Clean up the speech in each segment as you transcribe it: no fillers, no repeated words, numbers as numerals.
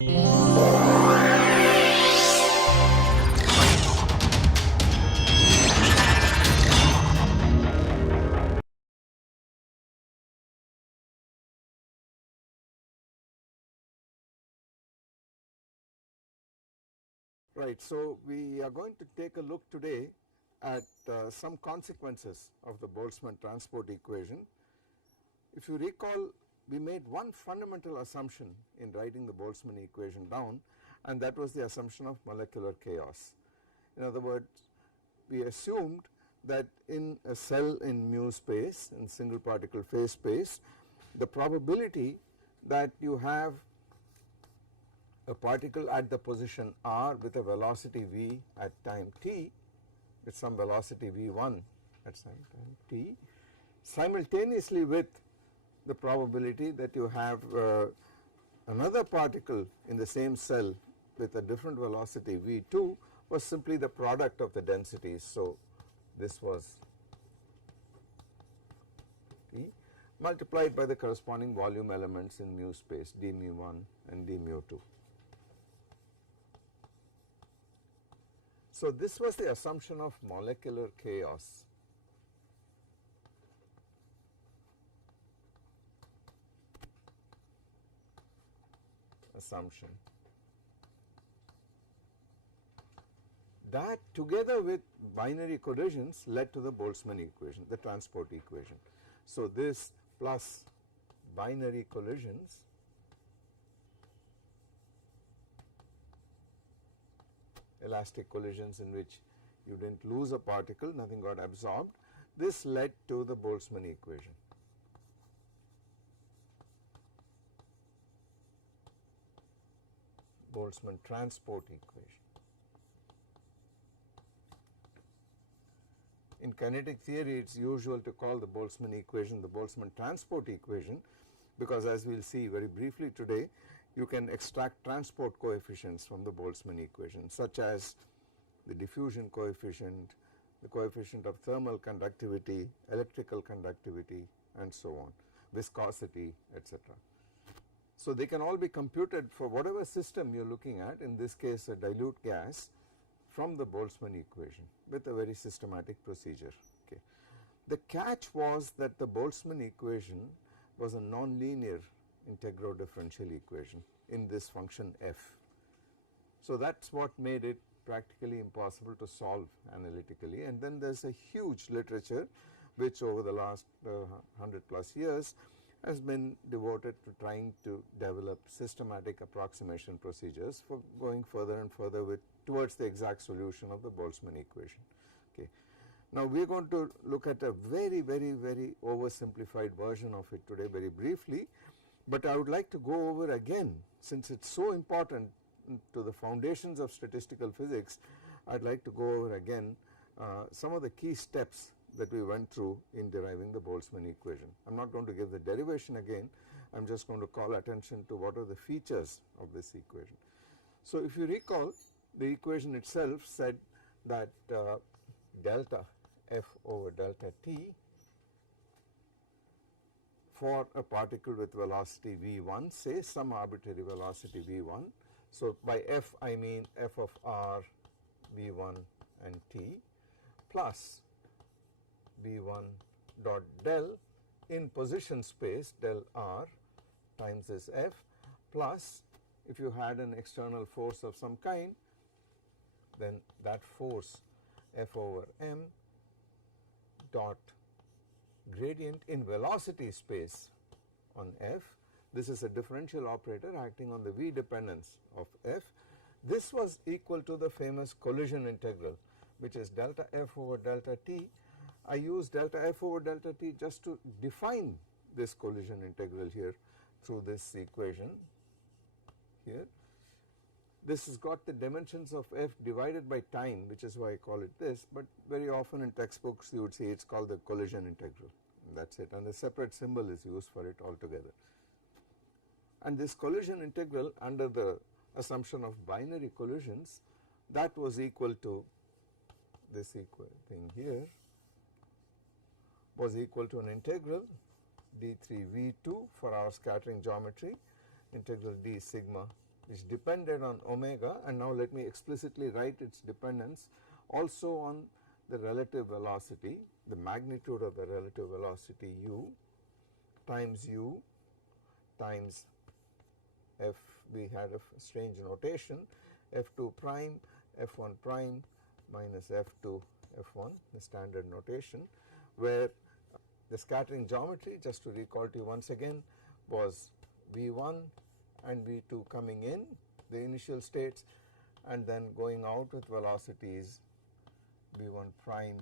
Right, so we are going to take a look today at some consequences of the Boltzmann transport equation. If you recall, we made one fundamental assumption in writing the Boltzmann equation down, and that was the assumption of molecular chaos. In other words, we assumed that in a cell in mu space, in single particle phase space, the probability that you have a particle at the position r with a velocity v at time t, with some velocity v1 at some time t, simultaneously with the probability that you have another particle in the same cell with a different velocity v2 was simply the product of the densities. So this was t multiplied by the corresponding volume elements in mu space, d mu1 and d mu2. So this was the assumption of molecular chaos. Assumption. That together with binary collisions led to the Boltzmann equation, the transport equation. So this plus binary collisions elastic collisions in which you did not lose a particle, nothing got absorbed. This led to the Boltzmann equation. Boltzmann transport equation. In kinetic theory, it is usual to call the Boltzmann equation the Boltzmann transport equation, because as we will see very briefly today, you can extract transport coefficients from the Boltzmann equation, such as the diffusion coefficient, the coefficient of thermal conductivity, electrical conductivity, and so on, viscosity, etc. So they can all be computed for whatever system you are looking at, in this case a dilute gas, from the Boltzmann equation with a very systematic procedure. Okay. The catch was that the Boltzmann equation was a nonlinear integro-differential equation in this function f. So that is what made it practically impossible to solve analytically, and then there is a huge literature which over the last 100 plus years has been devoted to trying to develop systematic approximation procedures for going further and further towards the exact solution of the Boltzmann equation. Okay. Now we are going to look at a very oversimplified version of it today very briefly, but I would like to go over again, since it is so important to the foundations of statistical physics, I would like to go over again some of the key steps that we went through in deriving the Boltzmann equation. I am not going to give the derivation again, I am just going to call attention to what are the features of this equation. So if you recall, the equation itself said that delta f over delta t for a particle with velocity v1, say some arbitrary velocity v1. So by f I mean f of r, v1 and t, plus v1 dot del in position space del r times this f, plus if you had an external force of some kind, then that force f over m dot gradient in velocity space on f. This is a differential operator acting on the v dependence of f. This was equal to the famous collision integral, which is delta f over delta t. I use delta f over delta t just to define this collision integral here through this equation here. This has got the dimensions of f divided by time, which is why I call it this, but very often in textbooks you would say it is called the collision integral, that is it, and a separate symbol is used for it altogether. And this collision integral, under the assumption of binary collisions, that was equal to this thing here, was equal to an integral d3 v2 for our scattering geometry, integral d sigma which depended on omega, and now let me explicitly write its dependence also on the relative velocity, the magnitude of the relative velocity u times f, we had a strange notation, f2 prime f1 prime minus f2 f1, the standard notation, where the scattering geometry, just to recall to you once again, was v1 and v2 coming in, the initial states, and then going out with velocities v1 prime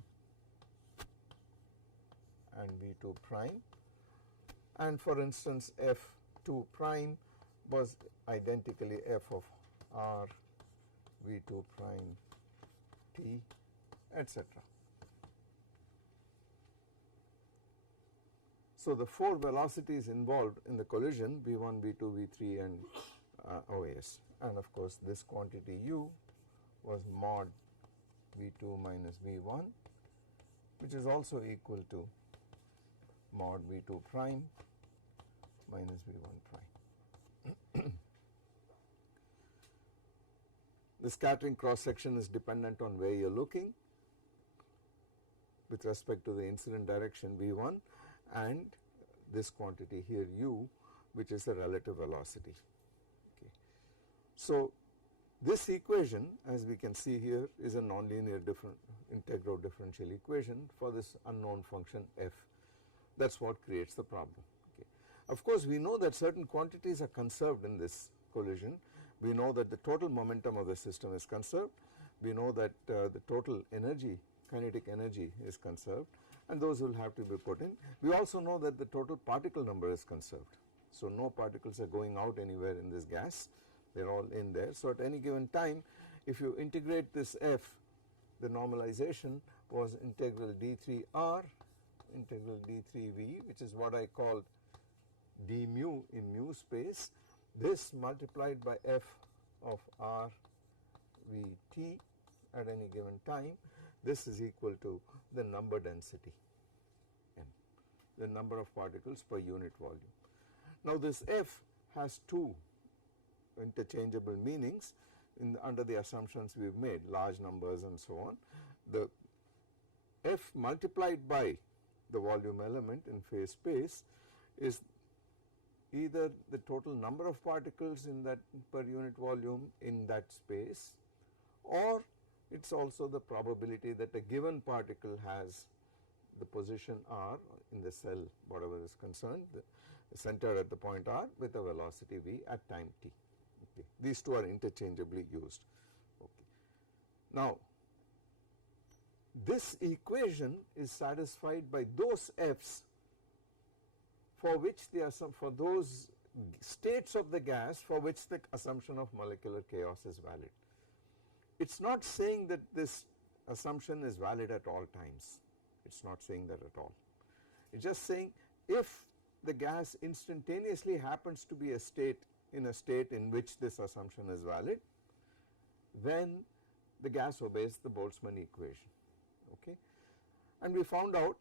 and v2 prime, and for instance f2 prime was identically f of r v2 prime t, etc. So the 4 velocities involved in the collision, v1, v2, v3 and OS, and of course this quantity u was mod v2 minus v1, which is also equal to mod v2 prime minus v1 prime. The scattering cross section is dependent on where you are looking with respect to the incident direction v1 and this quantity here u, which is the relative velocity. Okay. So this equation, as we can see here, is a nonlinear integral differential equation for this unknown function f. That is what creates the problem. Okay. Of course, we know that certain quantities are conserved in this collision. We know that the total momentum of the system is conserved. We know that the total energy, kinetic energy, is conserved, and those will have to be put in. We also know that the total particle number is conserved. So no particles are going out anywhere in this gas, they are all in there. So at any given time, if you integrate this f, the normalization was integral d3r, integral d3v, which is what I called d mu in mu space. This multiplied by f of r v t at any given time, this is equal to the number density n, the number of particles per unit volume. Now this f has 2 interchangeable meanings under the assumptions we have made, large numbers and so on. The f multiplied by the volume element in phase space is either the total number of particles in that per unit volume in that space, or it is also the probability that a given particle has the position r in the cell, whatever is concerned, centered at the point r with a velocity v at time t. Okay. These two are interchangeably used. Okay. Now this equation is satisfied by those f's for which for those states of the gas for which the assumption of molecular chaos is valid. It is not saying that this assumption is valid at all times. It is not saying that at all. It is just saying if the gas instantaneously happens to be a state in which this assumption is valid, then the gas obeys the Boltzmann equation. Okay? And we found out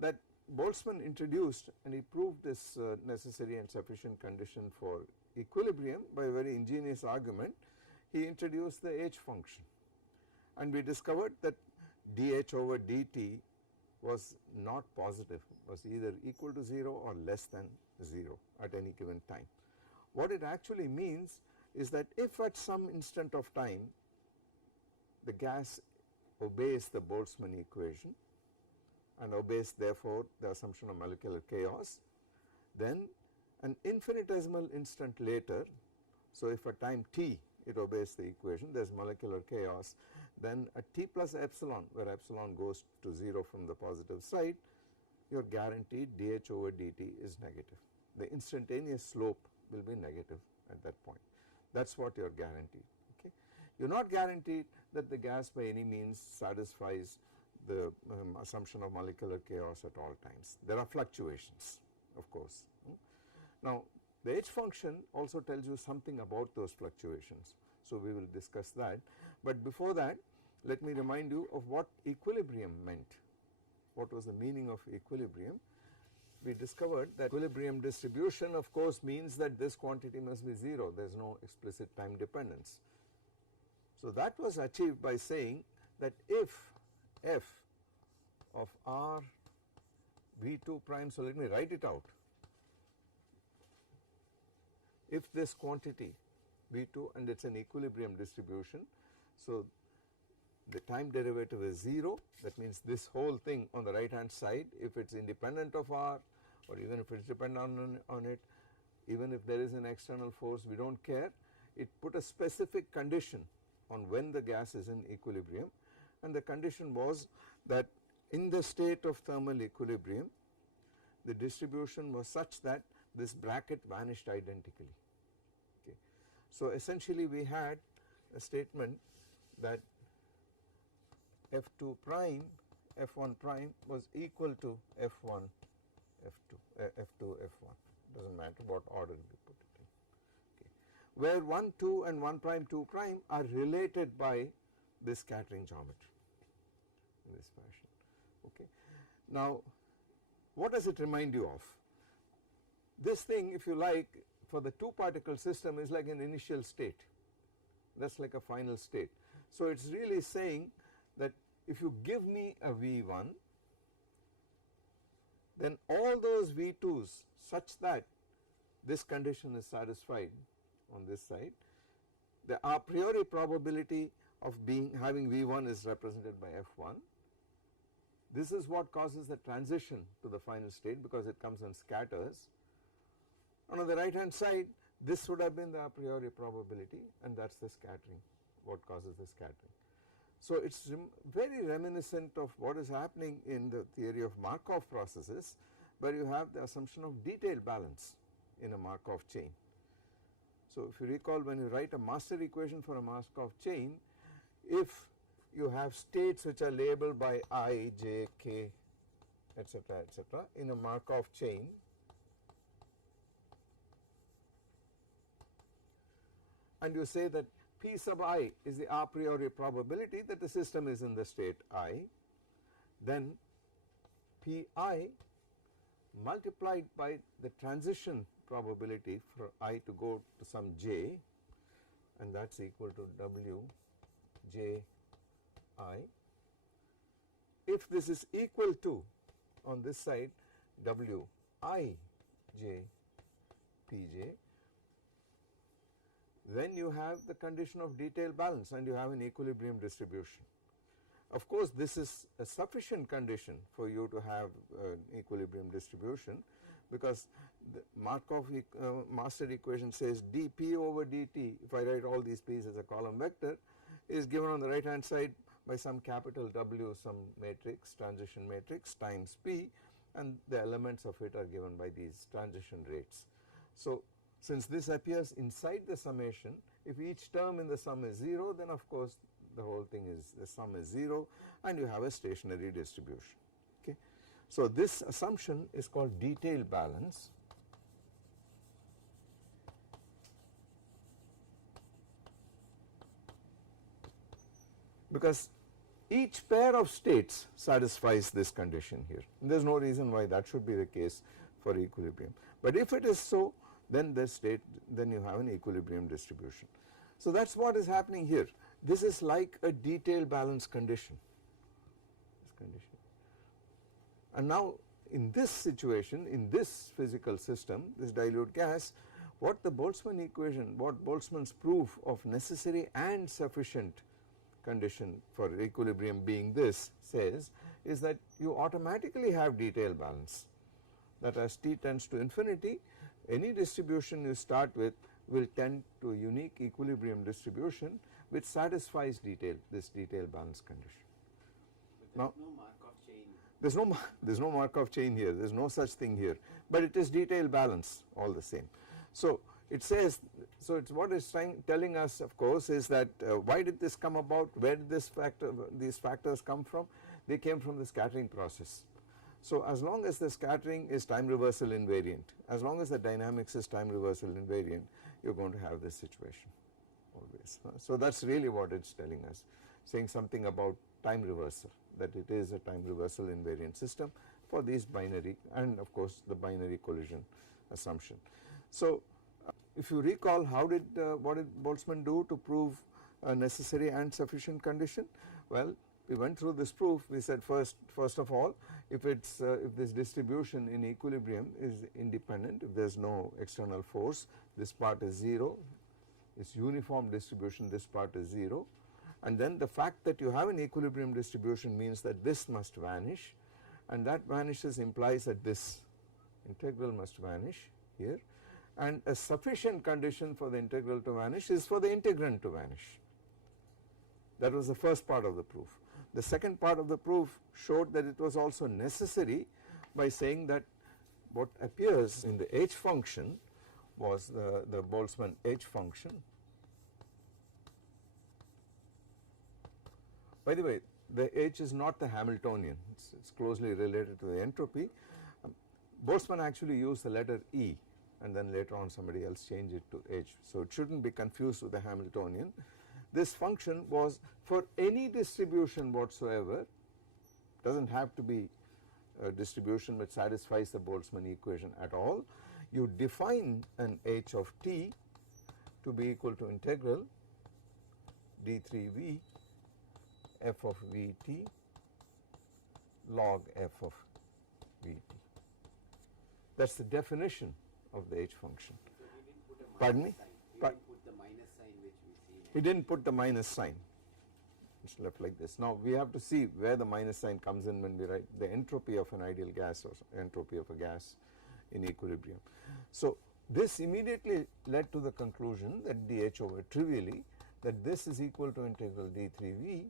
that Boltzmann introduced, and he proved this necessary and sufficient condition for equilibrium by a very ingenious argument. He introduced the h function, and we discovered that dh over dt was not positive, was either equal to 0 or less than 0 at any given time. What it actually means is that if at some instant of time the gas obeys the Boltzmann equation and obeys therefore the assumption of molecular chaos, then an infinitesimal instant later, so if at time t it obeys the equation, there is molecular chaos, then at t plus epsilon, where epsilon goes to 0 from the positive side, you are guaranteed dh over dt is negative. The instantaneous slope will be negative at that point. That is what you are guaranteed. Okay? You are not guaranteed that the gas by any means satisfies the assumption of molecular chaos at all times. There are fluctuations, of course. Now the h function also tells you something about those fluctuations, so we will discuss that. But before that, let me remind you of what equilibrium meant. What was the meaning of equilibrium? we discovered that equilibrium distribution of course means that this quantity must be 0, there is no explicit time dependence. So that was achieved by saying that if f of r v2 prime, so let me write it out, if this quantity v2 and it is an equilibrium distribution, so the time derivative is 0, that means this whole thing on the right hand side, if it is independent of r or even if it is dependent on it, even if there is an external force, we do not care, it put a specific condition on when the gas is in equilibrium, and the condition was that in the state of thermal equilibrium the distribution was such that this bracket vanished identically. Okay. So essentially we had a statement that F2 prime, F1 prime was equal to F1, F2, F2, F1, does not matter what order we put it in, okay, where 1, 2 and 1 prime, 2 prime are related by this scattering geometry in this fashion. Okay. Now what does it remind you of? This thing, if you like, for the 2 particle system is like an initial state, that is like a final state. So it is really saying that if you give me a V1, then all those V2s such that this condition is satisfied on this side, the a priori probability of having V1 is represented by F1. This is what causes the transition to the final state because it comes and scatters. And on the right hand side, this would have been the a priori probability, and that is the scattering, what causes the scattering. So it is very reminiscent of what is happening in the theory of Markov processes, where you have the assumption of detail balance in a Markov chain. So if you recall, when you write a master equation for a Markov chain, if you have states which are labeled by I, j, k, etc., in a Markov chain, and you say that P sub I is the a priori probability that the system is in the state I, then Pi multiplied by the transition probability for I to go to some j, and that is equal to W j I. If this is equal to, on this side, W I j P j, then you have the condition of detail balance and you have an equilibrium distribution. Of course, this is a sufficient condition for you to have an equilibrium distribution, because the Markov master equation says dP over dt, if I write all these p's as a column vector, is given on the right hand side by some capital W, some matrix, transition matrix times P, and the elements of it are given by these transition rates. So since this appears inside the summation, if each term in the sum is 0, then of course the whole thing is, the sum is 0 and you have a stationary distribution. Okay. So this assumption is called detail balance. Because each pair of states satisfies this condition here. There is no reason why that should be the case for equilibrium. But if it is so, then the state, then you have an equilibrium distribution. So that is what is happening here. This is like a detail balance condition. And now in this situation, in this physical system, this dilute gas, what the Boltzmann equation, what Boltzmann's proof of necessary and sufficient condition for equilibrium being this says is that you automatically have detail balance, that as t tends to infinity, any distribution you start with will tend to a unique equilibrium distribution which satisfies this detail balance condition. But there is no Markov chain. There is no Markov chain here, there is no such thing here, but it is detail balance all the same. So it says, so it's what it's telling us, of course, is that why did this come about, where did these factors come from? They came from the scattering process. So as long as the scattering is time reversal invariant, as long as the dynamics is time reversal invariant, you are going to have this situation always. So that is really what it is telling us, saying something about time reversal, that it is a time reversal invariant system for these binary and of course the binary collision assumption. So if you recall, how did what did Boltzmann do to prove a necessary and sufficient condition? Well, we went through this proof. We said first of all, if this distribution in equilibrium is independent, if there is no external force, this part is 0, it's uniform distribution, this part is 0, and then the fact that you have an equilibrium distribution means that this must vanish, and that vanishes implies that this integral must vanish here, and a sufficient condition for the integral to vanish is for the integrand to vanish. That was the first part of the proof. The second part of the proof showed that it was also necessary by saying that what appears in the H function was the Boltzmann H function. By the way, the H is not the Hamiltonian, it's closely related to the entropy. Boltzmann actually used the letter E and then later on somebody else changed it to H, so it should not be confused with the Hamiltonian. This function was for any distribution whatsoever, does not have to be a distribution which satisfies the Boltzmann equation at all. You define an H of t to be equal to integral d3v f of vt log f of vt. That is the definition of the H function. So he didn't put a Pardon minus me? sign. He didn't put the minus sign which we see in He did not put the minus sign, it is left like this. Now we have to see where the minus sign comes in when we write the entropy of an ideal gas or entropy of a gas in equilibrium. So this immediately led to the conclusion that dH over trivially that this is equal to integral d3v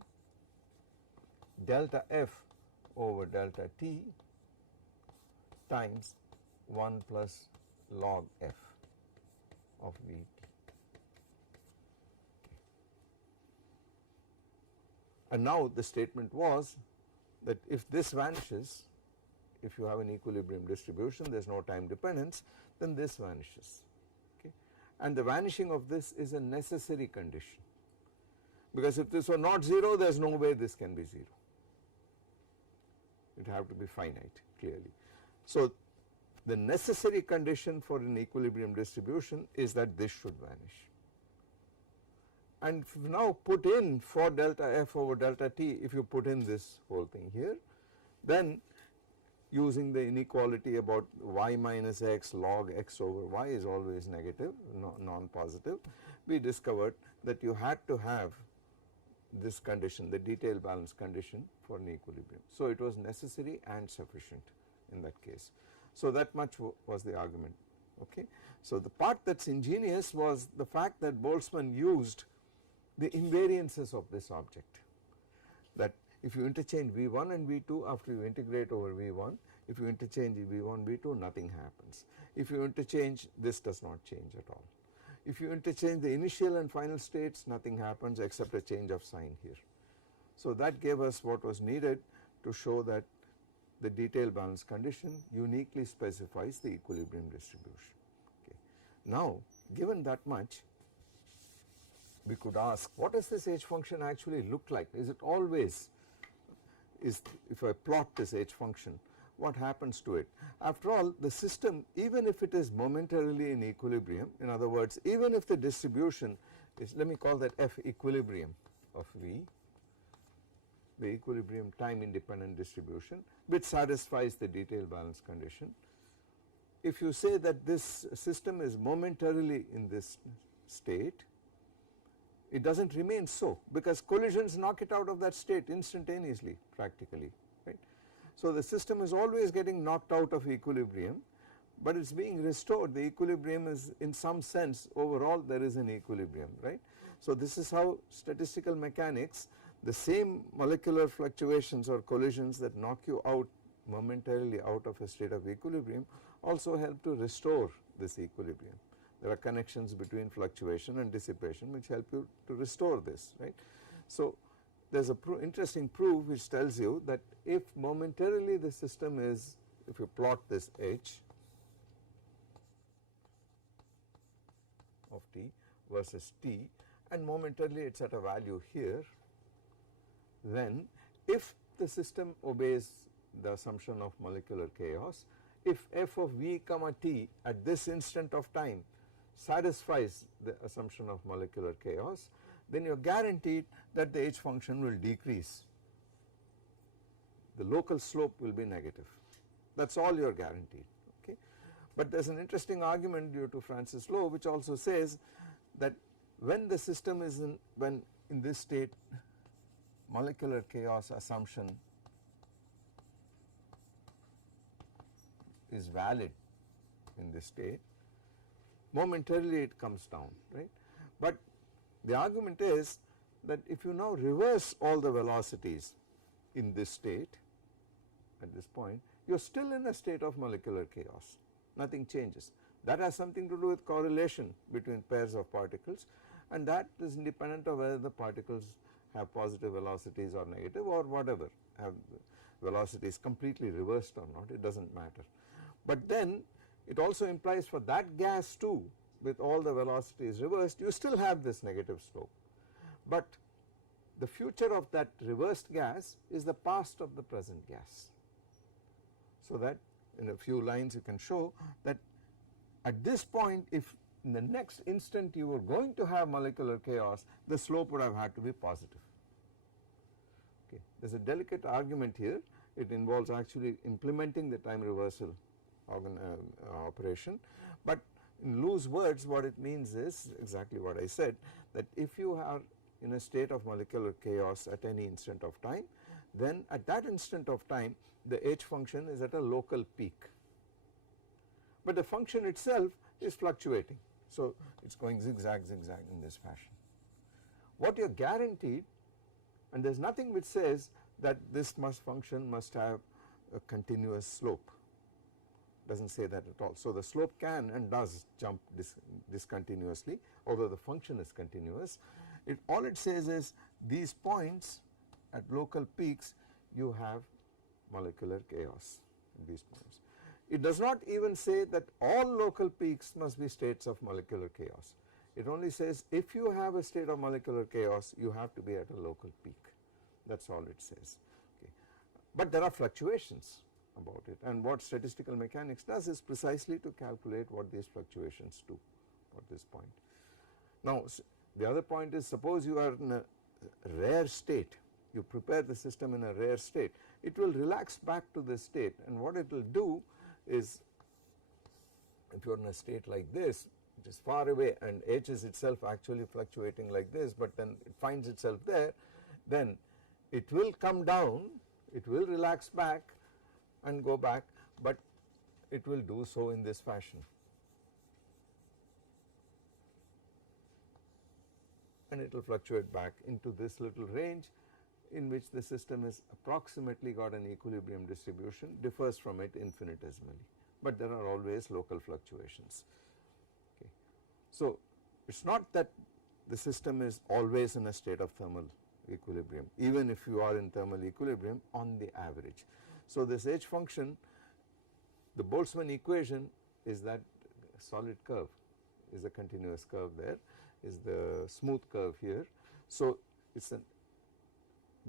delta f over delta t times 1 plus log f of vt. And now the statement was that if this vanishes, if you have an equilibrium distribution, there is no time dependence, then this vanishes, okay. And the vanishing of this is a necessary condition, because if this were not 0, there is no way this can be 0, it have to be finite clearly. So the necessary condition for an equilibrium distribution is that this should vanish. And if you now put in for delta f over delta t, if you put in this whole thing here, then using the inequality about y minus x log x over y is always negative, non-positive, we discovered that you had to have this condition, the detail balance condition for an equilibrium. So it was necessary and sufficient in that case. So that much was the argument, okay. So the part that is ingenious was the fact that Boltzmann used the invariances of this object, that if you interchange V1 and V2 after you integrate over V1, if you interchange V1, V2, nothing happens. If you interchange, this does not change at all. If you interchange the initial and final states, nothing happens except a change of sign here. So that gave us what was needed to show that the detail balance condition uniquely specifies the equilibrium distribution, okay. Now given that much, we could ask, what does this H function actually look like? Is it always, if I plot this H function, what happens to it? After all, the system, even if it is momentarily in equilibrium, in other words, even if the distribution is, let me call that F equilibrium of V, the equilibrium time independent distribution, which satisfies the detail balance condition. If you say that this system is momentarily in this state, it does not remain so, because collisions knock it out of that state instantaneously practically, right. So the system is always getting knocked out of equilibrium, but it is being restored. The equilibrium is, in some sense, overall there is an equilibrium, right. So this is how statistical mechanics, the same molecular fluctuations or collisions that knock you out momentarily out of a state of equilibrium also help to restore this equilibrium. There are connections between fluctuation and dissipation which help you to restore this, right. So there is a interesting proof which tells you that if momentarily the system is, if you plot this H of t versus t and momentarily it is at a value here, then if the system obeys the assumption of molecular chaos. If f of v comma t at this instant of time satisfies the assumption of molecular chaos, then you are guaranteed that the h function will decrease. The local slope will be negative. That is all you are guaranteed. Okay. But there is an interesting argument due to Francis' law which also says that when the system is in this state, molecular chaos assumption is valid in this state, momentarily it comes down, right. But the argument is that if you now reverse all the velocities in this state at this point, you are still in a state of molecular chaos, nothing changes. That has something to do with correlation between pairs of particles, and that is independent of whether the particles have positive velocities or negative or whatever, have velocities completely reversed or not, it does not matter. But then it also implies for that gas too, with all the velocities reversed, you still have this negative slope. But the future of that reversed gas is the past of the present gas. So that in a few lines you can show that at this point, if in the next instant you were going to have molecular chaos, the slope would have had to be positive. Okay. There is a delicate argument here. It involves actually implementing the time reversal operation, but in loose words what it means is exactly what I said, that if you are in a state of molecular chaos at any instant of time, then at that instant of time the h function is at a local peak, but the function itself is fluctuating. So it is going zigzag zigzag in this fashion. What you are guaranteed, and there is nothing which says that this function must have a continuous slope, does not say that at all. So the slope can and does jump discontinuously, although the function is continuous. All it says is these points at local peaks you have molecular chaos at these points. It does not even say that all local peaks must be states of molecular chaos. It only says if you have a state of molecular chaos, you have to be at a local peak. That is all it says. Okay. But there are fluctuations about it, and what statistical mechanics does is precisely to calculate what these fluctuations do at this point. Now the other point is, suppose you are in a rare state, you prepare the system in a rare state, it will relax back to this state, and what it will do is, if you are in a state like this which is far away and h is itself actually fluctuating like this, but then it finds itself there, then it will come down, it will relax back and go back, but it will do so in this fashion. And it will fluctuate back into this little range in which the system is approximately got an equilibrium distribution, differs from it infinitesimally, but there are always local fluctuations. Okay. So it is not that the system is always in a state of thermal equilibrium, even if you are in thermal equilibrium on the average. So this h function, the Boltzmann equation is that solid curve, is a continuous curve there, is the smooth curve here. So it is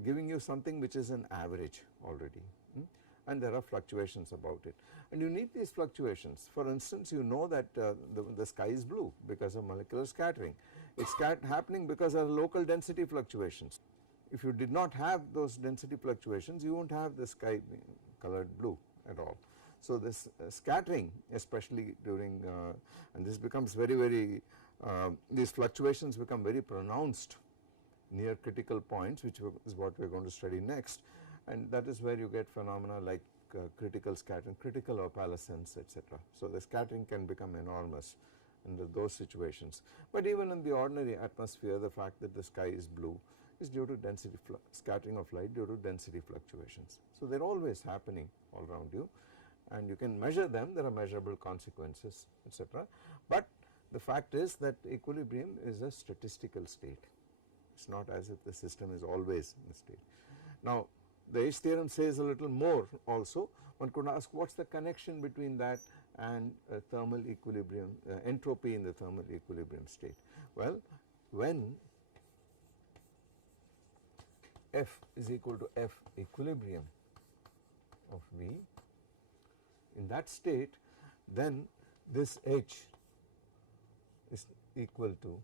giving you something which is an average already, and there are fluctuations about it, and you need these fluctuations. For instance, you know that the sky is blue because of molecular scattering. It is happening because of local density fluctuations. If you did not have those density fluctuations, you won't have the sky colored blue at all. So this scattering, especially during and this becomes very these fluctuations become very pronounced near critical points, which is what we are going to study next, and that is where you get phenomena like critical scattering, critical opalescence, etc. So the scattering can become enormous under those situations. But even in the ordinary atmosphere, the fact that the sky is blue is due to density scattering of light due to density fluctuations. So they are always happening all around you, and you can measure them, there are measurable consequences, etc. But the fact is that equilibrium is a statistical state. It is not as if the system is always in the state. Now the H theorem says a little more also. One could ask, what is the connection between that and thermal equilibrium, entropy in the thermal equilibrium state? Well, when F is equal to F equilibrium, of V. In that state, then this H is equal to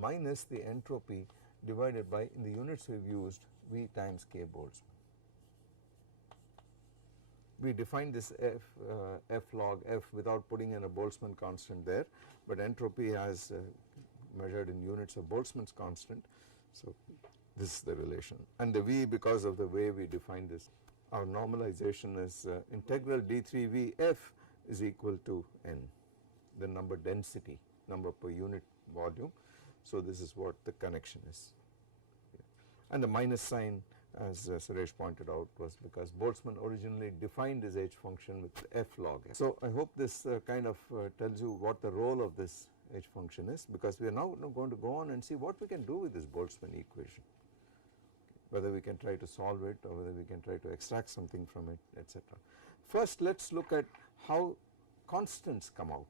minus the entropy divided by, in the units we have used, V times K Boltzmann. We define this F log F without putting in a Boltzmann constant there, but entropy as measured in units of Boltzmann's constant. So this is the relation, and the V, because of the way we define this, our normalization is integral d3 Vf is equal to n, the number density, number per unit volume. So this is what the connection is, and the minus sign, as Suresh pointed out, was because Boltzmann originally defined his H function with F log F. So I hope this kind of tells you what the role of this H function is, because we are now going to go on and see what we can do with this Boltzmann equation, whether we can try to solve it or whether we can try to extract something from it, etc. First, let us look at how constants come out,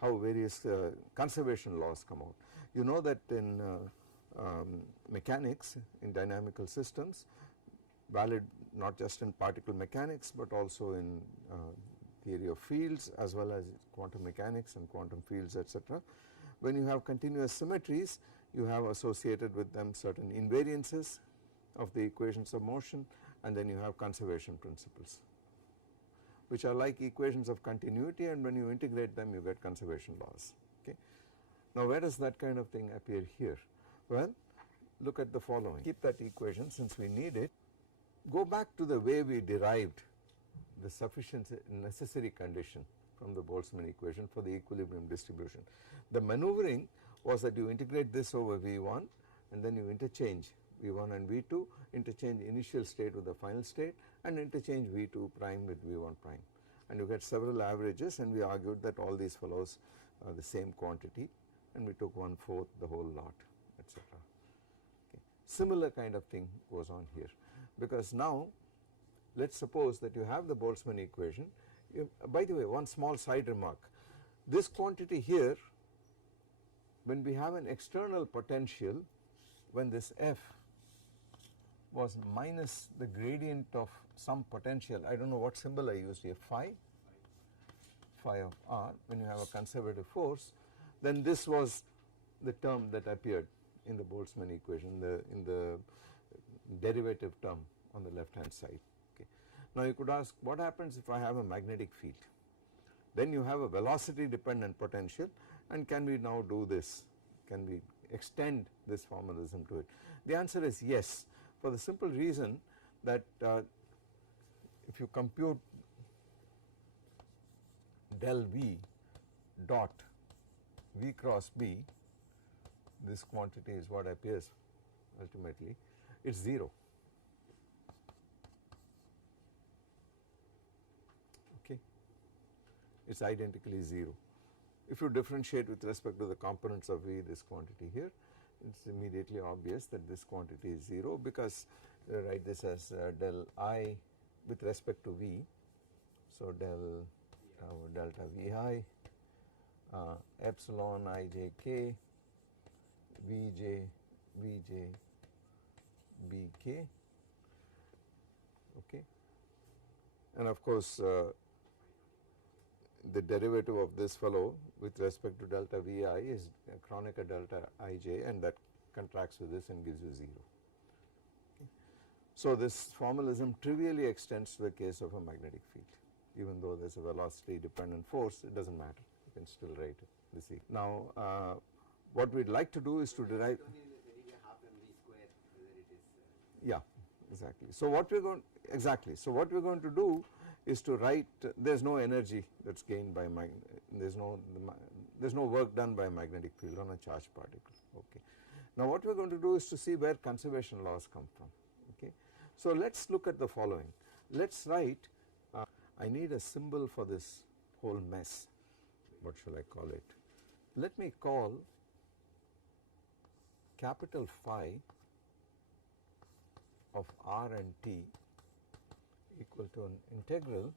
how various conservation laws come out. You know that in mechanics, in dynamical systems, valid not just in particle mechanics but also in theory of fields as well as quantum mechanics and quantum fields, etc. When you have continuous symmetries, you have associated with them certain invariances of the equations of motion, and then you have conservation principles, which are like equations of continuity, and when you integrate them you get conservation laws. Okay. Now where does that kind of thing appear here? Well, look at the following. Keep that equation since we need it. Go back to the way we derived the sufficiency necessary condition from the Boltzmann equation for the equilibrium distribution. The maneuvering was that you integrate this over V1 and then you interchange V1 and V2, interchange initial state with the final state, and interchange V2 prime with V1 prime, and you get several averages, and we argued that all these follows the same quantity, and we took 1/4 the whole lot, etc. Okay. Similar kind of thing goes on here, because now let us suppose that you have the Boltzmann equation. By the way, one small side remark, this quantity here, when we have an external potential, when this F was minus the gradient of some potential, I do not know what symbol I used here, phi of r, when you have a conservative force, then this was the term that appeared in the Boltzmann equation, in the derivative term on the left hand side. Okay. Now you could ask, what happens if I have a magnetic field? Then you have a velocity dependent potential, and can we now do this? Can we extend this formalism to it? The answer is yes, for the simple reason that if you compute del V dot V cross B, this quantity is what appears ultimately, it is 0. Okay. It is identically 0. If you differentiate with respect to the components of V, this quantity here, it is immediately obvious that this quantity is 0, because write this as del I with respect to V. So del delta Vi epsilon ijk Vj Bk, okay, and of course the derivative of this fellow with respect to delta Vi is Kronecker delta Ij, and that contracts with this and gives you 0. Okay. So this formalism trivially extends to the case of a magnetic field. Even though there is a velocity dependent force, it does not matter, you can still write this. Now what we would like to do is to derive, yeah, exactly. So what we are going, exactly, so what we are going to do is to write, there is no energy that is gained by there is no work done by a magnetic field on a charged particle. Okay. Now what we are going to do is to see where conservation laws come from. Okay. So let us look at the following. Let us write, I need a symbol for this whole mess. What shall I call it? Let me call capital phi of r and t equal to an integral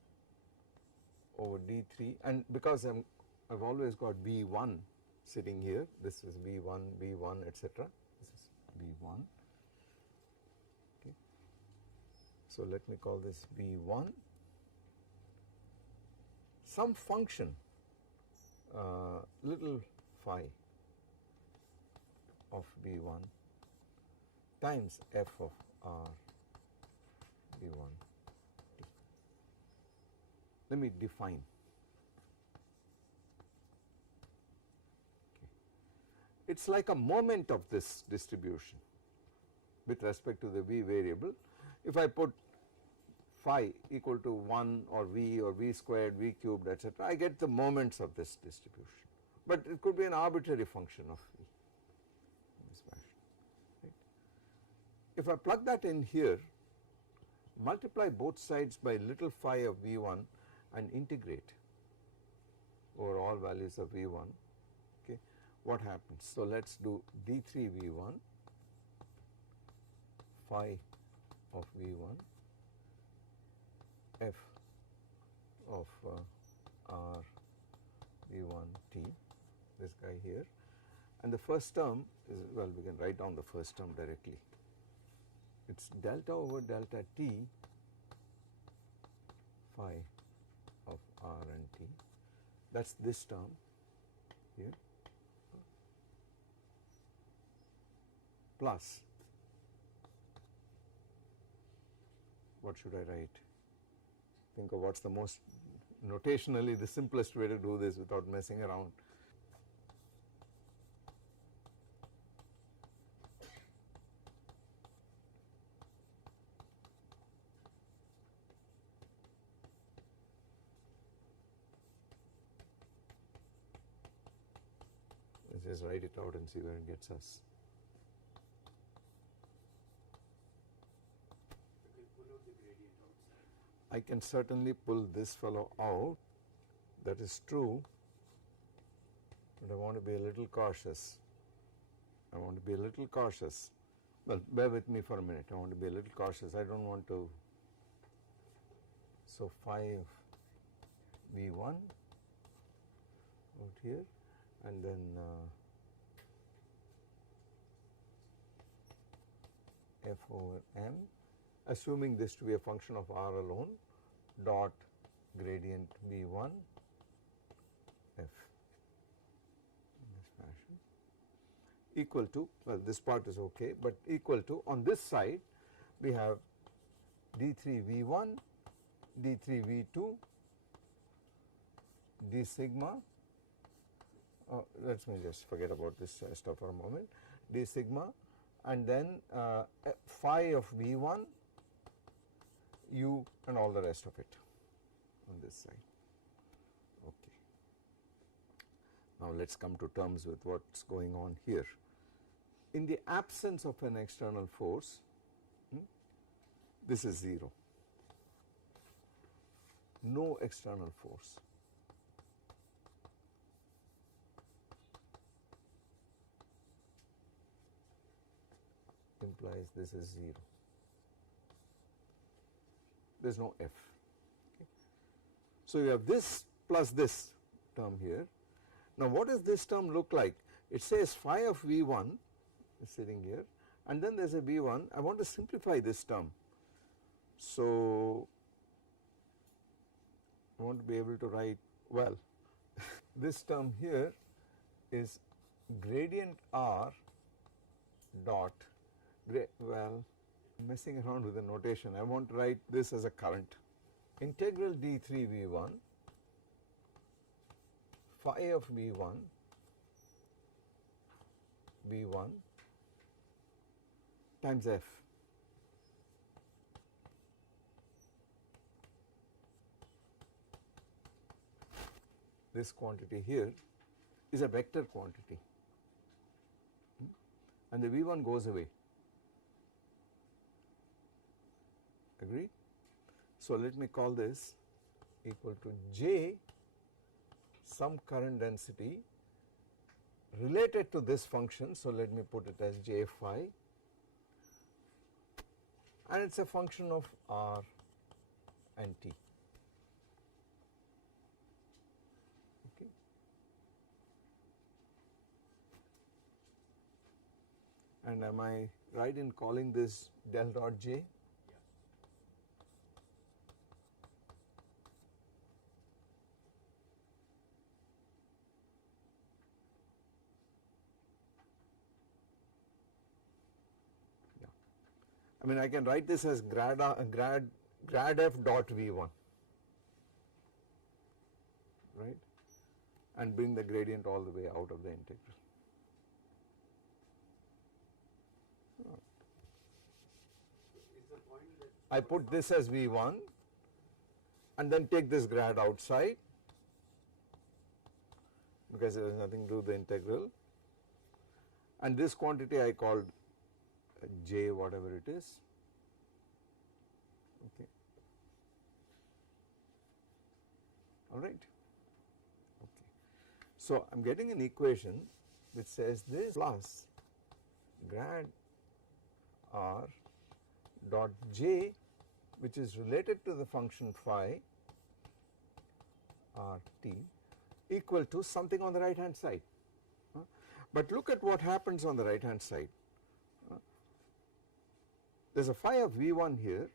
over d3, and because I have always got b1 sitting here, this is b1, b1, etc. This is b1. Okay. So, let me call this V1, some function little phi of V1 times f of r V1 t. Let me define. Okay. It is like a moment of this distribution with respect to the V variable. If I put phi equal to 1 or V squared, V cubed, etc., I get the moments of this distribution, but it could be an arbitrary function of V in this fashion. Right. If I plug that in here, multiply both sides by little phi of V1 and integrate over all values of V1, okay, what happens? So, let us do d3 V1 phi of V1 f of r V1 t, this guy here, and the first term is, well, we can write down the first term directly. It is delta over delta t phi of r and t, that is this term here, plus, what should I write? Think of what is the most notationally the simplest way to do this without messing around. Let's just write it out and see where it gets us. I can certainly pull this fellow out, that is true, but I want to be a little cautious. I want to be a little cautious. Well, bear with me for a minute, I want to be a little cautious. I do not want to. So, phi of V1 out here, and then f over m, assuming this to be a function of r alone, dot gradient V1 f in this fashion, equal to, well, this part is okay, but equal to, on this side we have d3 V1, d3 V2, d sigma, let me just forget about this stuff for a moment, d sigma, and then phi of V1, u, and all the rest of it on this side. Okay. Now, let us come to terms with what is going on here. In the absence of an external force, this is 0, no external force. Implies this is 0. There is no f. Okay. So, you have this plus this term here. Now, what does this term look like? It says phi of V1 is sitting here, and then there is a V1. I want to simplify this term. So, I want to be able to write, well, this term here is gradient r dot, well, messing around with the notation. I want to write this as a current. Integral d3 V1 phi of V1 times f. This quantity here is a vector quantity, and the V1 goes away. Agree? So, let me call this equal to J some current density related to this function. So, let me put it as J phi, and it is a function of r and t. Okay. And am I right in calling this del dot J? I mean I can write this as grad f dot V1, right, and bring the gradient all the way out of the integral. Is the point that I put this as V1 and then take this grad outside because there is nothing to do with the integral, and this quantity I called J whatever it is, okay, all right. Okay. So I am getting an equation which says this plus grad R dot J, which is related to the function phi RT, equal to something on the right hand side. But look at what happens on the right hand side. There is a phi of V1 here,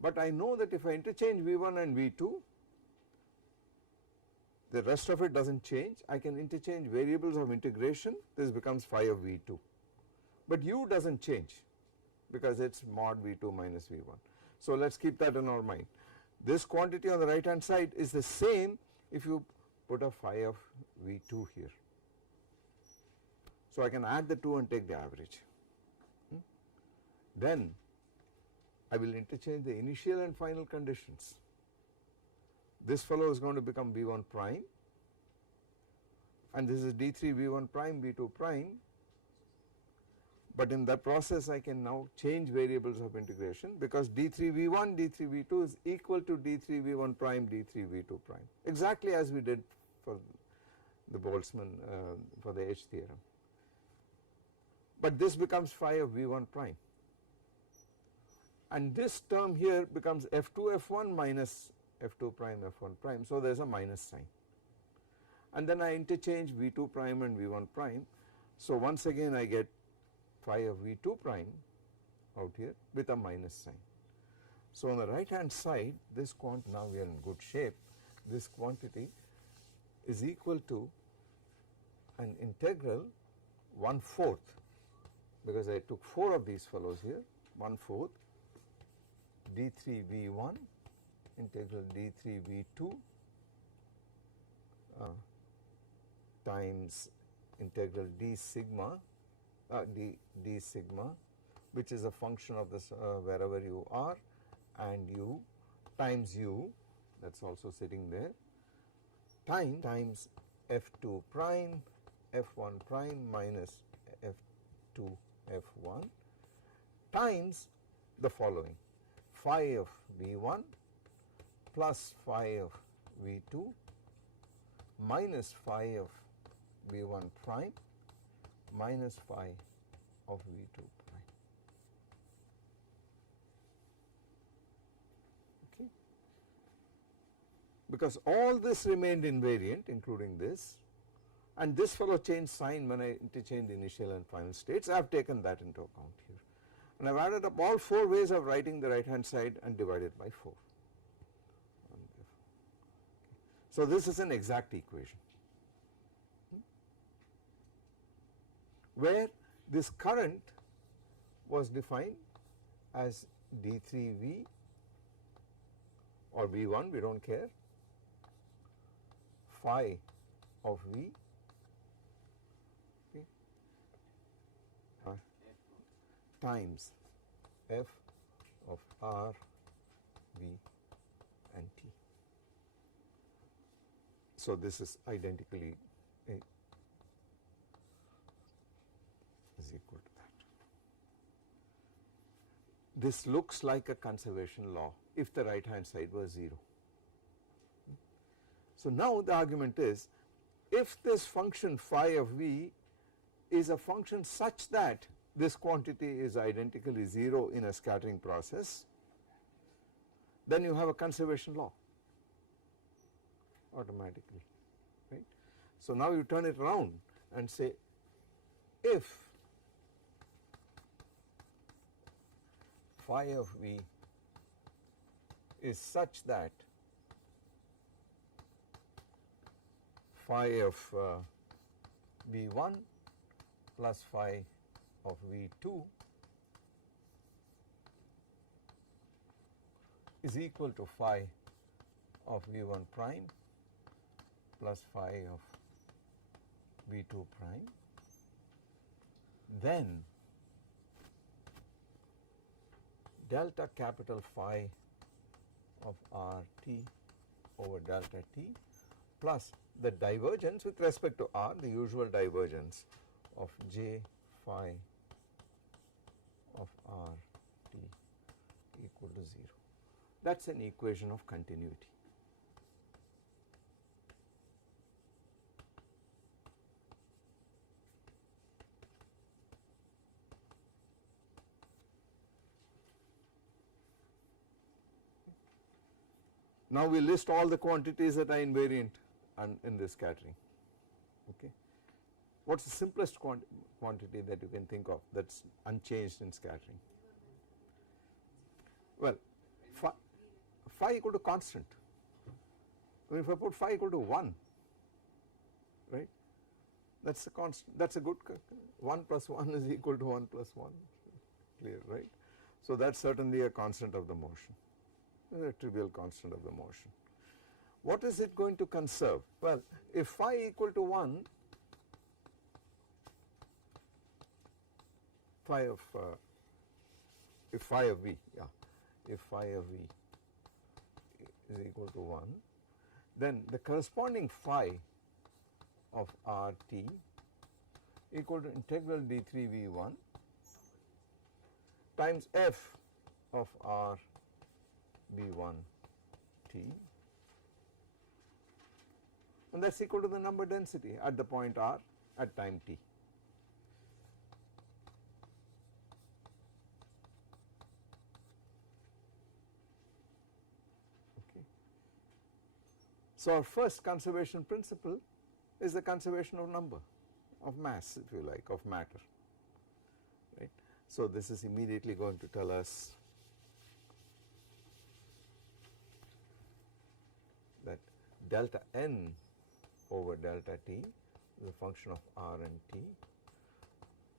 but I know that if I interchange V1 and V2, the rest of it does not change. I can interchange variables of integration, this becomes phi of V2, but U does not change because it is mod V2 minus V1. So let us keep that in our mind. This quantity on the right hand side is the same if you put a phi of V2 here. So I can add the two and take the average. Then I will interchange the initial and final conditions. This fellow is going to become V1 prime, and this is D3 V1 prime V2 prime, but in that process I can now change variables of integration because D3 V1 D3 V2 is equal to D3 V1 prime D3 V2 prime, exactly as we did for the Boltzmann for the H theorem. But this becomes phi of V1 prime, and this term here becomes F2 F1 minus F2 prime F1 prime, so there is a minus sign, and then I interchange V2 prime and V1 prime. So once again I get phi of V2 prime out here with a minus sign. So on the right hand side, this quantity, now we are in good shape, this quantity is equal to an integral 1/4, because I took 4 of these fellows here, 1/4 d3 v1 integral d3 v2 times integral d sigma d sigma, which is a function of this wherever you are, and u times u, that is also sitting there, times f2 prime f1 prime minus f2 f1 times the following: phi of v1 plus phi of v2 minus phi of v1 prime minus phi of v2 prime. Okay. Because all this remained invariant, including this, and this fellow changed sign when I interchanged the initial and final states. I have taken that into account here, and I have added up all 4 ways of writing the right hand side and divided by 4. So this is an exact equation, where this current was defined as d3v or v1, we do not care, phi of v, okay, times f of r, v and t. So this is identically is equal to that. This looks like a conservation law if the right hand side was 0. So now the argument is, if this function phi of v is a function such that this quantity is identically 0 in a scattering process, then you have a conservation law automatically, right. So now you turn it around and say, if phi of v is such that phi of v1 plus phi of v2 is equal to phi of V1 prime plus phi of V2 prime, then delta capital phi of RT over delta T plus the divergence with respect to R, the usual divergence of J phi of RT equal to 0. That is an equation of continuity. Now we list all the quantities that are invariant in this scattering. Okay. What is the simplest quantity that you can think of that is unchanged in scattering? Well, phi equal to constant. I mean, if I put phi equal to 1, right, that is a constant, that is a good 1 plus 1 is equal to 1 plus 1, clear, right. So that is certainly a constant of the motion, a trivial constant of the motion. What is it going to conserve? Well, if phi equal to 1, if phi of V, yeah, if phi of V is equal to 1, then the corresponding phi of RT equal to integral d3 V1 times f of R V1 T, and that is equal to the number density at the point R at time t. Okay. So our first conservation principle is the conservation of number, of mass, if you like, of matter, right. So this is immediately going to tell us that delta n over delta t is a function of R and t.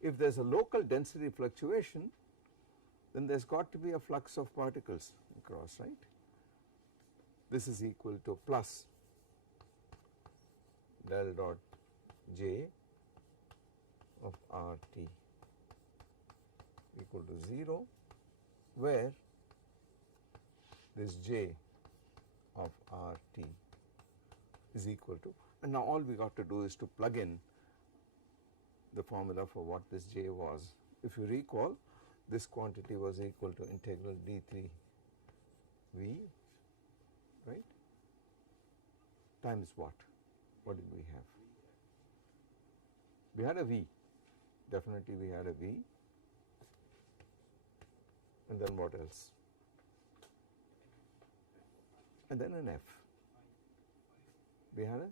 If there is a local density fluctuation, then there has got to be a flux of particles across, right. This is equal to plus del dot j of RT equal to 0, where this j of RT is equal to, and now all we got to do is to plug in the formula for what this j was. If you recall, this quantity was equal to integral d3 V, right, times what? What did we have? We had a V, definitely we had a V, and then what else? And then an F. We had a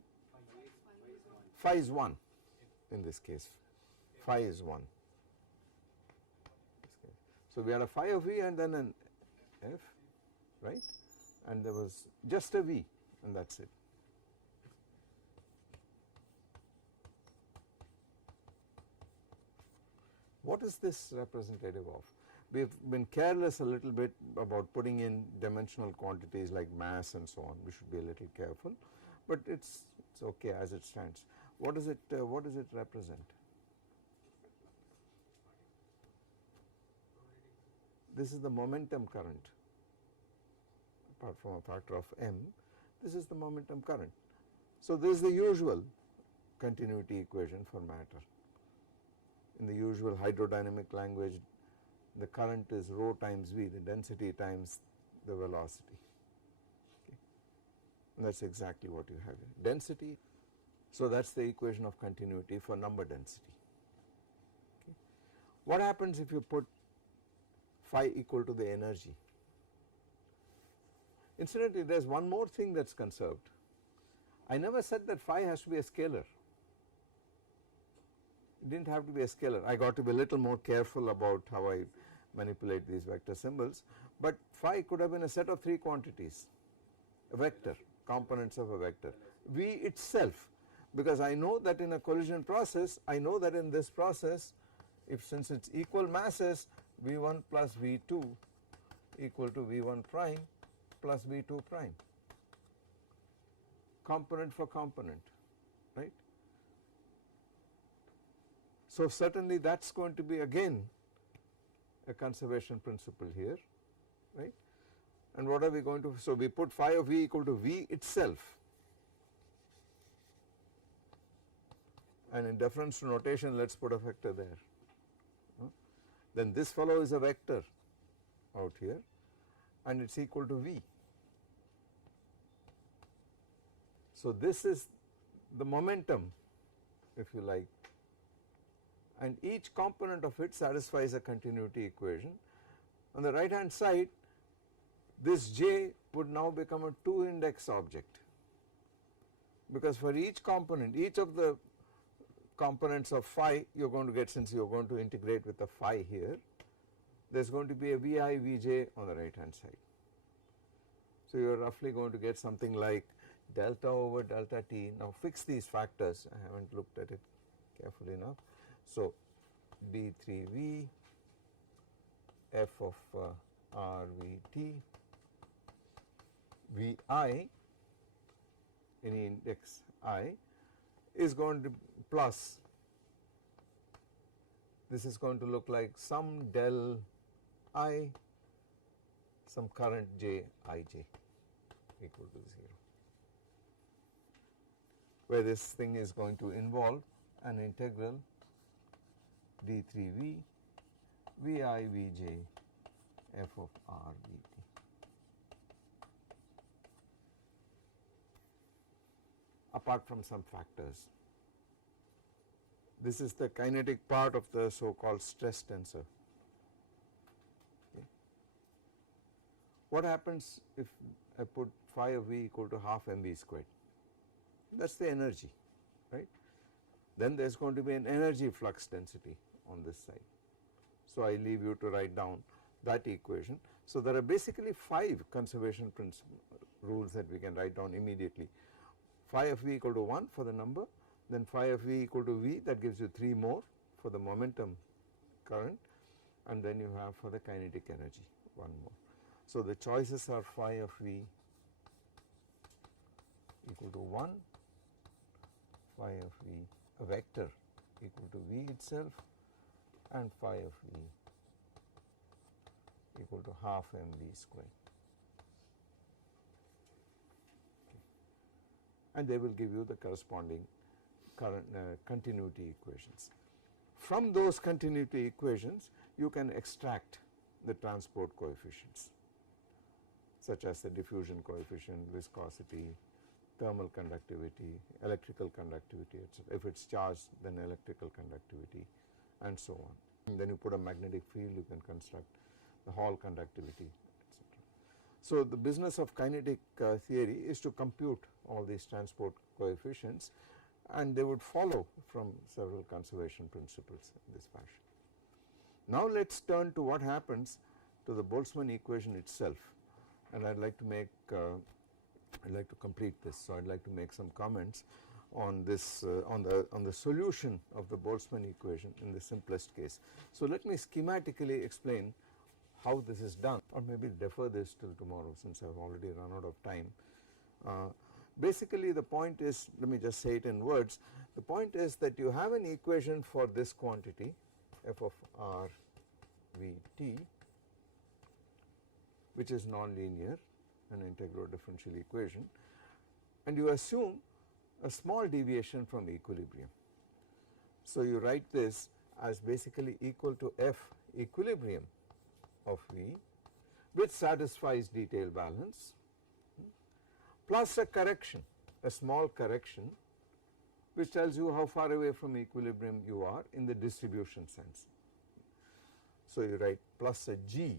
phi is 1 in this case, phi is 1. So we had a phi of V and then an F, right, and there was just a V and that is it. What is this representative of? We have been careless a little bit about putting in dimensional quantities like mass and so on. We should be a little careful, but it's okay as it stands. What does it represent? This is the momentum current. Apart from a factor of m, this is the momentum current. So this is the usual continuity equation for matter. In the usual hydrodynamic language, the current is rho times V, the density times the velocity. Okay. And that is exactly what you have here. Density, so that is the equation of continuity for number density. Okay. What happens if you put phi equal to the energy? Incidentally, there is one more thing that is conserved. I never said that phi has to be a scalar. It did not have to be a scalar. I got to be a little more careful about how I manipulate these vector symbols, but phi could have been a set of 3 quantities, a vector, components of a vector, V itself, because I know that in a collision process, I know that in this process, if since it is equal masses, V1 plus V2 equal to V1 prime plus V2 prime, component for component, right. So certainly that is going to be again a conservation principle here, right. And what are we going to, so we put phi of V equal to V itself, and in deference to notation let us put a vector there. Then this fellow is a vector out here and it is equal to V. So this is the momentum, if you like, and each component of it satisfies a continuity equation. On the right hand side, this J would now become a 2 index object, because for each component, each of the components of phi you are going to get, since you are going to integrate with the phi here, there is going to be a Vi Vj on the right hand side. So you are roughly going to get something like delta over delta t. Now fix these factors, I have not looked at it carefully enough. So d3v f of rvt vi, any index I, is going to plus, this is going to look like some del I, some current j ij equal to 0, where this thing is going to involve an integral d3v vi vj f of rvt. Apart from some factors. This is the kinetic part of the so called stress tensor. Okay. What happens if I put phi of v equal to half mv squared? That is the energy, right. Then there is going to be an energy flux density on this side. So I leave you to write down that equation. So there are basically 5 conservation rules that we can write down immediately. Phi of v equal to 1 for the number, then phi of v equal to v, that gives you 3 more for the momentum current, and then you have for the kinetic energy 1 more. So the choices are phi of v equal to 1, phi of v, a vector equal to v itself, and phi of v equal to half mv squared. And they will give you the corresponding current continuity equations. From those continuity equations you can extract the transport coefficients, such as the diffusion coefficient, viscosity, thermal conductivity, electrical conductivity, etc. If it is charged, then electrical conductivity, and so on. And then you put a magnetic field, you can construct the Hall conductivity, etc. So the business of kinetic theory is to compute all these transport coefficients, and they would follow from several conservation principles in this fashion. Now let us turn to what happens to the Boltzmann equation itself, and I would like to make I would like to complete this. So I would like to make some comments on this on the solution of the Boltzmann equation in the simplest case. So let me schematically explain how this is done, or maybe defer this till tomorrow since I have already run out of time. Basically the point is, let me just say it in words, the point is that you have an equation for this quantity f of r v t, which is nonlinear, an integral differential equation, and you assume a small deviation from equilibrium. So you write this as basically equal to f equilibrium of v, which satisfies detail balance, plus a correction, a small correction, which tells you how far away from equilibrium you are in the distribution sense. So you write plus a g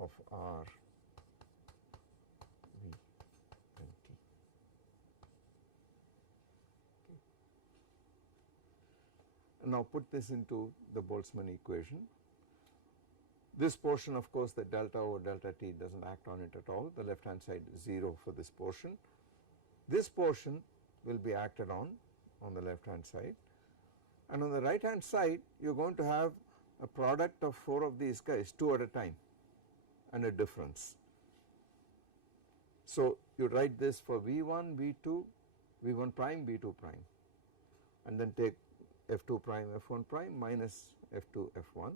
of r v and t. Okay. And now put this into the Boltzmann equation. This portion, of course, the delta over delta t does not act on it at all, the left hand side is 0 for this portion. This portion will be acted on the left hand side, and on the right hand side you are going to have a product of 4 of these guys, 2 at a time, and a difference. So you write this for V1, V2, V1 prime, V2 prime, and then take F2 prime, F1 prime minus F2, F1.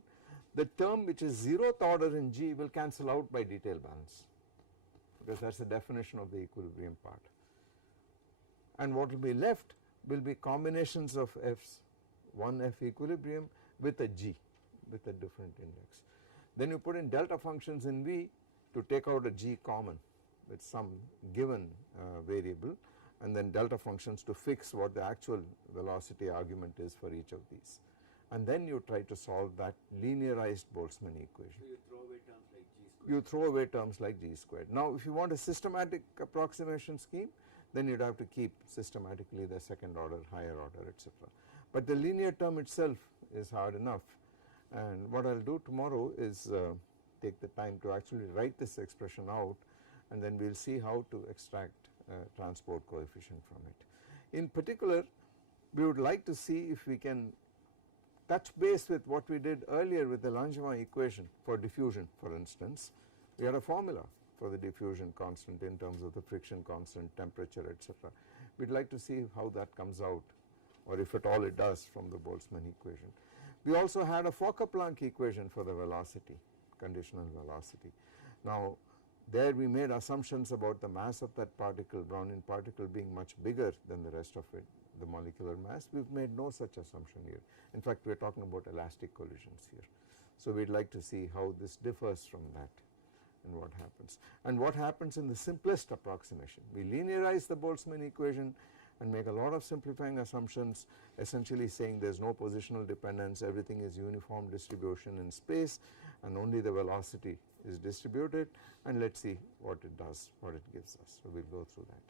The term which is 0th order in G will cancel out by detail balance, because that is the definition of the equilibrium part. And what will be left will be combinations of F's, 1 F equilibrium with a G, with a different index. Then you put in delta functions in V to take out a G common with some given variable, and then delta functions to fix what the actual velocity argument is for each of these. And then you try to solve that linearized Boltzmann equation. So you throw away terms like G squared. You throw away terms like G squared. Now if you want a systematic approximation scheme, then you would have to keep systematically the second order, higher order, etc. But the linear term itself is hard enough, and what I will do tomorrow is take the time to actually write this expression out, and then we will see how to extract transport coefficient from it. In particular, we would like to see if we can touch base with what we did earlier with the Langevin equation for diffusion. For instance, we had a formula for the diffusion constant in terms of the friction constant, temperature, etc. We would like to see how that comes out, or if at all it does, from the Boltzmann equation. We also had a Fokker-Planck equation for the velocity, conditional velocity. Now there we made assumptions about the mass of that particle, Brownian particle, being much bigger than the rest of it, the molecular mass. We have made no such assumption here. In fact, we are talking about elastic collisions here. So we would like to see how this differs from that and what happens. And what happens in the simplest approximation. We linearize the Boltzmann equation and make a lot of simplifying assumptions, essentially saying there is no positional dependence, everything is uniform distribution in space, and only the velocity is distributed, and let us see what it does, what it gives us. So we will go through that.